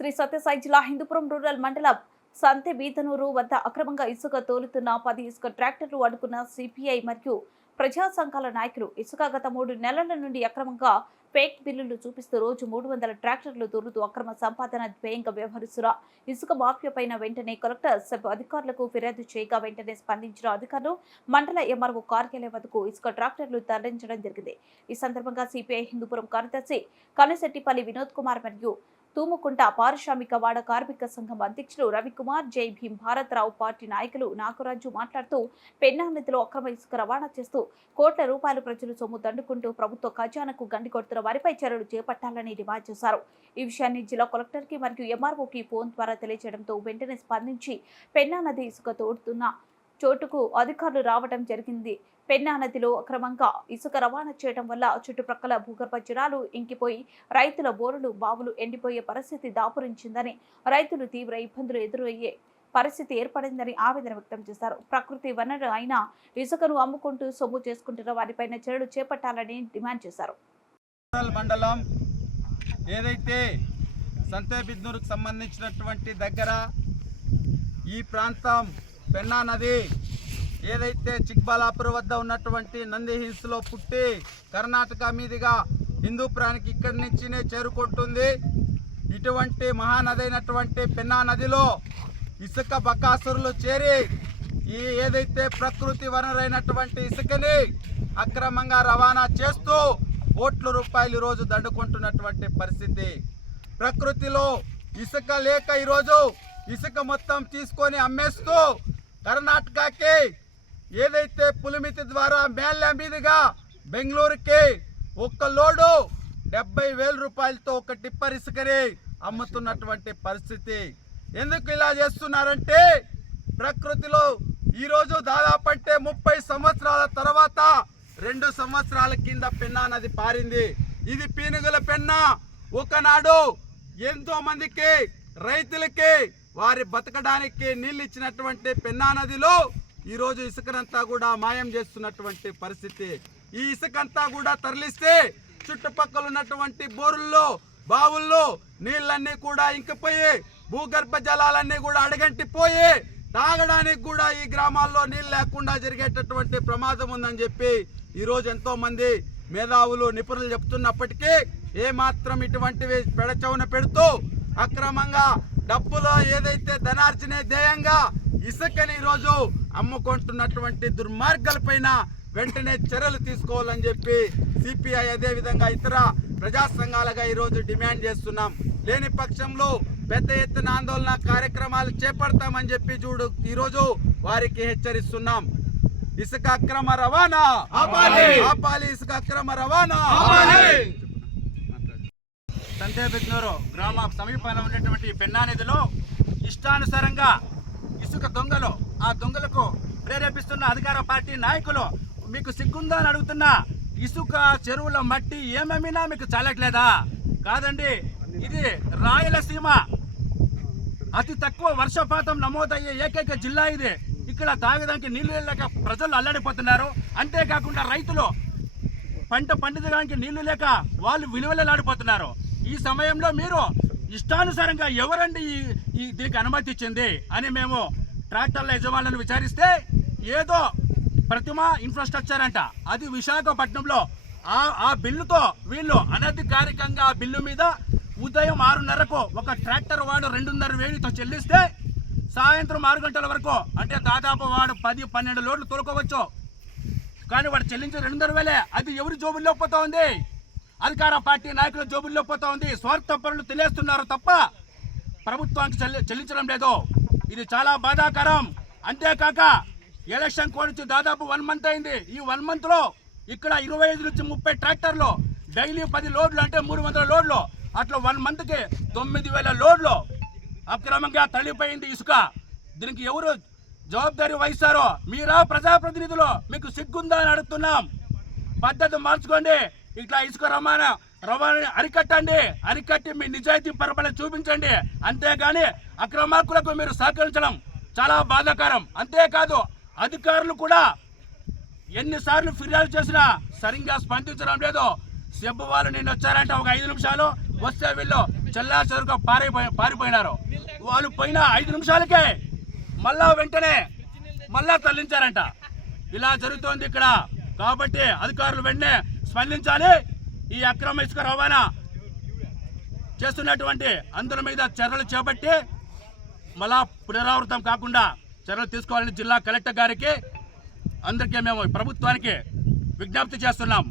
శ్రీ సత్యసాయి జిల్లా హిందూపురం రూరల్ మండలం సంతె బీతనూరు వద్ద అక్రమంగా ఇసుక తోలుతున్న పది ఇసుక ట్రాక్టర్లు అడుగున్న సిపిఐ మరియు ప్రజా సంఘాల నాయకులు ఇసుక గత మూడు నెలల నుండి అక్రమంగా ఫేక్ బిల్లులు చూపిస్తూ రోజు మూడు వందల ట్రాక్టర్లు తోలుతూ అక్రమ సంపాదన ధ్యేయంగా వ్యవహరిస్తున్న ఇసుక మాఫియా పైన వెంటనే కలెక్టర్ సబ్ అధికారులకు ఫిర్యాదు చేయగా వెంటనే స్పందించిన అధికారులు మండల ఎంఆర్ఓ కార్యాలయం వద్దకు ఇసుక ట్రాక్టర్లు తరలించడం జరిగింది. ఈ సందర్భంగా సిపిఐ హిందూపురం కార్యదర్శి కనుశెట్టిపల్లి వినోద్ కుమార్ మరియు తూముకుంట పారిశ్రామిక వాడ కార్మిక సంఘం అధ్యక్షులు రవికుమార్ జై భీమ్ భారతరావు పార్టీ నాయకులు నాగరాజు మాట్లాడుతూ పెన్నా నదిలో అక్రమ ఇసుక రవాణా చేస్తూ కోట్ల రూపాయలు ప్రజలు సొమ్ము దండుకుంటూ ప్రభుత్వ ఖజానాకు గండి కొడుతున్న వారిపై చర్యలు చేపట్టాలని డిమాండ్ చేశారు. ఈ విషయాన్ని జిల్లా కలెక్టర్కి మరియు ఎంఆర్ఓకి ఫోన్ ద్వారా తెలియజేయడంతో వెంటనే స్పందించి పెన్నా నది ఇసుక తోడుతున్న చోటుకు అధికారులు రావడం జరిగింది. పెన్నా నదిలో అక్రమంగా ఇసుక రవాణా చేయడం వల్ల చుట్టుప్రక్కల భూగర్భ జలాలు ఇంకిపోయి రైతుల బోరులు బావులు ఎండిపోయే పరిస్థితి దాపురించిందని రైతులు తీవ్ర ఇబ్బందులు ఎదురయ్యే పరిస్థితి ఏర్పడిందని ఆవేదన వ్యక్తం చేశారు. ప్రకృతి వనరు అయిన ఇసుకను అమ్ముకుంటూ సొమ్ము చేసుకుంటున్న వారిపైన చర్యలు చేపట్టాలని డిమాండ్ చేశారు. మండలం ఏదైతే సంతేబిద్నూరుకు సంబంధించినటువంటి దగ్గర ఈ ప్రాంతం పెన్నా నది ఏదైతే చిక్బాలాపూర్ వద్ద ఉన్నటువంటి నంది హిల్స్లో పుట్టి కర్ణాటక మీదుగా హిందూపురానికి ఇక్కడి నుంచినే చేరుకుంటుంది. ఇటువంటి మహానది అయినటువంటి పెన్నా నదిలో ఇసుక బకాసురులు చేరి ఈ ఏదైతే ప్రకృతి వనరైనటువంటి ఇసుకని అక్రమంగా రవాణా చేస్తూ కోట్ల రూపాయలు ఈరోజు దండుకుంటున్నటువంటి పరిస్థితి. ప్రకృతిలో ఇసుక లేక ఈరోజు ఇసుక మొత్తం తీసుకొని అమ్మేస్తూ కర్ణాటకకి ఏదైతే పులిమితి ద్వారా మేళ్ళ మీదుగా బెంగళూరుకి ఒక్క లోడు డెబ్బై వేల రూపాయలతో ఒక టిప్పర్ ఇసుకని అమ్ముతున్నటువంటి పరిస్థితి. ఎందుకు ఇలా చేస్తున్నారంటే ప్రకృతిలో ఈరోజు దాదాపు అంటే ముప్పై సంవత్సరాల తర్వాత రెండు సంవత్సరాల కింద పెన్నా నది పారింది. ఇది పీనుగుల పెన్నా. ఒకనాడు ఎంతో మందికి రైతులకి వారి బతకడానికి నీళ్ళు ఇచ్చినటువంటి పెన్నా నదిలో ఈరోజు ఇసుకనంతా కూడా మాయం చేస్తున్నటువంటి పరిస్థితి. ఈ ఇసుకంతా కూడా తరలిస్తే చుట్టుపక్కల ఉన్నటువంటి బోరుల్లో బావుల్లో నీళ్ళన్నీ కూడా ఇంకిపోయి భూగర్భ జలాలన్నీ కూడా అడగంటిపోయి తాగడానికి కూడా ఈ గ్రామాల్లో నీళ్ళు లేకుండా జరిగేటటువంటి ప్రమాదం ఉందని చెప్పి ఈ రోజు మేధావులు నిపుణులు చెప్తున్నప్పటికీ ఏమాత్రం ఇటువంటివి పెడచవున పెడుతూ అక్రమంగా డబ్బులో ఏదైతే ధనార్జనే ధ్యేయంగా ఇసుకని ఈరోజు అమ్ముకుంటున్నటువంటి దుర్మార్గాలపైన వెంటనే చర్యలు తీసుకోవాలని చెప్పి సిపిఐ అదే విధంగా ఇతర ప్రజా సంఘాలుగా ఈరోజు డిమాండ్ చేస్తున్నాం. లేని పక్షంలో పెద్ద ఎత్తున ఆందోళన కార్యక్రమాలు చేపడతామని చెప్పి చూడు ఈరోజు వారికి హెచ్చరిస్తున్నాం. ఇసుక అక్రమ రవాణా! ఆపాలి! ఇసుక అక్రమ రవాణా! సంతేబెత్నూరు గ్రామ సమీపాన ఉన్నటువంటి పెన్నా నదిలో ఇష్టానుసారంగా ఇసుక దొంగలు. ఆ దొంగలకు ప్రేరేపిస్తున్న అధికార పార్టీ నాయకులు మీకు సిగ్గుందా అని అడుగుతున్నా ఇసుక చెరువుల మట్టి ఏమేమినా మీకు చాలట్లేదా? కాదండి ఇది రాయలసీమ. అతి తక్కువ వర్షపాతం నమోదయ్యే ఏకైక జిల్లా ఇది. ఇక్కడ తాగడానికి నీళ్ళు లేక ప్రజలు అల్లాడిపోతున్నారు. అంతేకాకుండా రైతులు పంట పండించడానికి నీళ్ళు లేక వాళ్ళు విలువలలాడిపోతున్నారు. ఈ సమయంలో మీరు ఇష్టానుసారంగా ఎవరండి ఈ దీనికి అనుమతి ఇచ్చింది అని మేము ట్రాక్టర్ల యజమానులను విచారిస్తే ఏదో ప్రతిమ ఇన్ఫ్రాస్ట్రక్చర్ అంట. అది విశాఖపట్నంలో ఆ ఆ బిల్లుతో వీళ్ళు అనధికారికంగా ఆ బిల్లు మీద ఉదయం ఆరున్నరకు ఒక ట్రాక్టర్ వాడు రెండున్నర వేడితో చెల్లిస్తే సాయంత్రం ఆరు గంటల వరకు అంటే దాదాపు వాడు పది పన్నెండు లోడ్లు తోలుకోవచ్చు. కానీ వాడు చెల్లించే రెండున్నర వేలే. అది ఎవరి జోబుల్లో పోతా ఉంది అధికార పార్టీ నాయకుల జోబుల్లో పోతా ఉంది స్వార్థ పనులు తెలియస్తున్నారు తప్ప ప్రభుత్వానికి చెల్లి చెల్లించడం లేదు. ఇది చాలా బాధాకరం. అంతేకాక ఎలక్షన్ కోడ్ వచ్చి దాదాపు వన్ మంత్ అయింది. ఈ వన్ మంత్లో ఇక్కడ ఇరవై ఐదు నుంచి ముప్పై ట్రాక్టర్లు డైలీ పది లోడ్లు అంటే మూడు వందల లోడ్లు. అట్లా వన్ మంత్కి తొమ్మిది వేల లోడ్లు అక్రమంగా తల్లిపోయింది ఇసుక. దీనికి ఎవరు జవాబుదారి వహిస్తారో మీరా ప్రజాప్రతినిధులు? మీకు సిగ్గుందా అని అడుగుతున్నాం. పద్ధతి మార్చుకోండి. ఇట్లా ఇసుక రవాణా రవాణా అరికట్టండి. అరికట్టి మీ నిజాయితీ పరపల చూపించండి. అంతేగాని అక్రమార్కులకు మీరు సహకరించడం చాలా బాధాకరం. అంతేకాదు అధికారులు కూడా ఎన్నిసార్లు ఫిర్యాదు చేసినా సరిగ్గా స్పందించడం లేదు. సెబ్బు వాళ్ళు నిన్న వచ్చారంట ఒక ఐదు నిమిషాలు. వస్తే వీళ్ళు చెల్లా చెరుగా పారిపోయి పారిపోయినారు. వాళ్ళు పోయిన ఐదు నిమిషాలకే మళ్ళా వెంటనే మళ్ళా తరలించారంట. ఇలా జరుగుతోంది ఇక్కడ. కాబట్టి అధికారులు వెంటనే స్పందించాలి. ఈ అక్రమ ఇసుక రవాణా చేస్తున్నటువంటి అందరి మీద చర్యలు చేపట్టి మళ్ళా పునరావృతం కాకుండా చర్యలు తీసుకోవాలని జిల్లా కలెక్టర్ గారికి అందరికీ మేము ప్రభుత్వానికి విజ్ఞప్తి చేస్తున్నాం.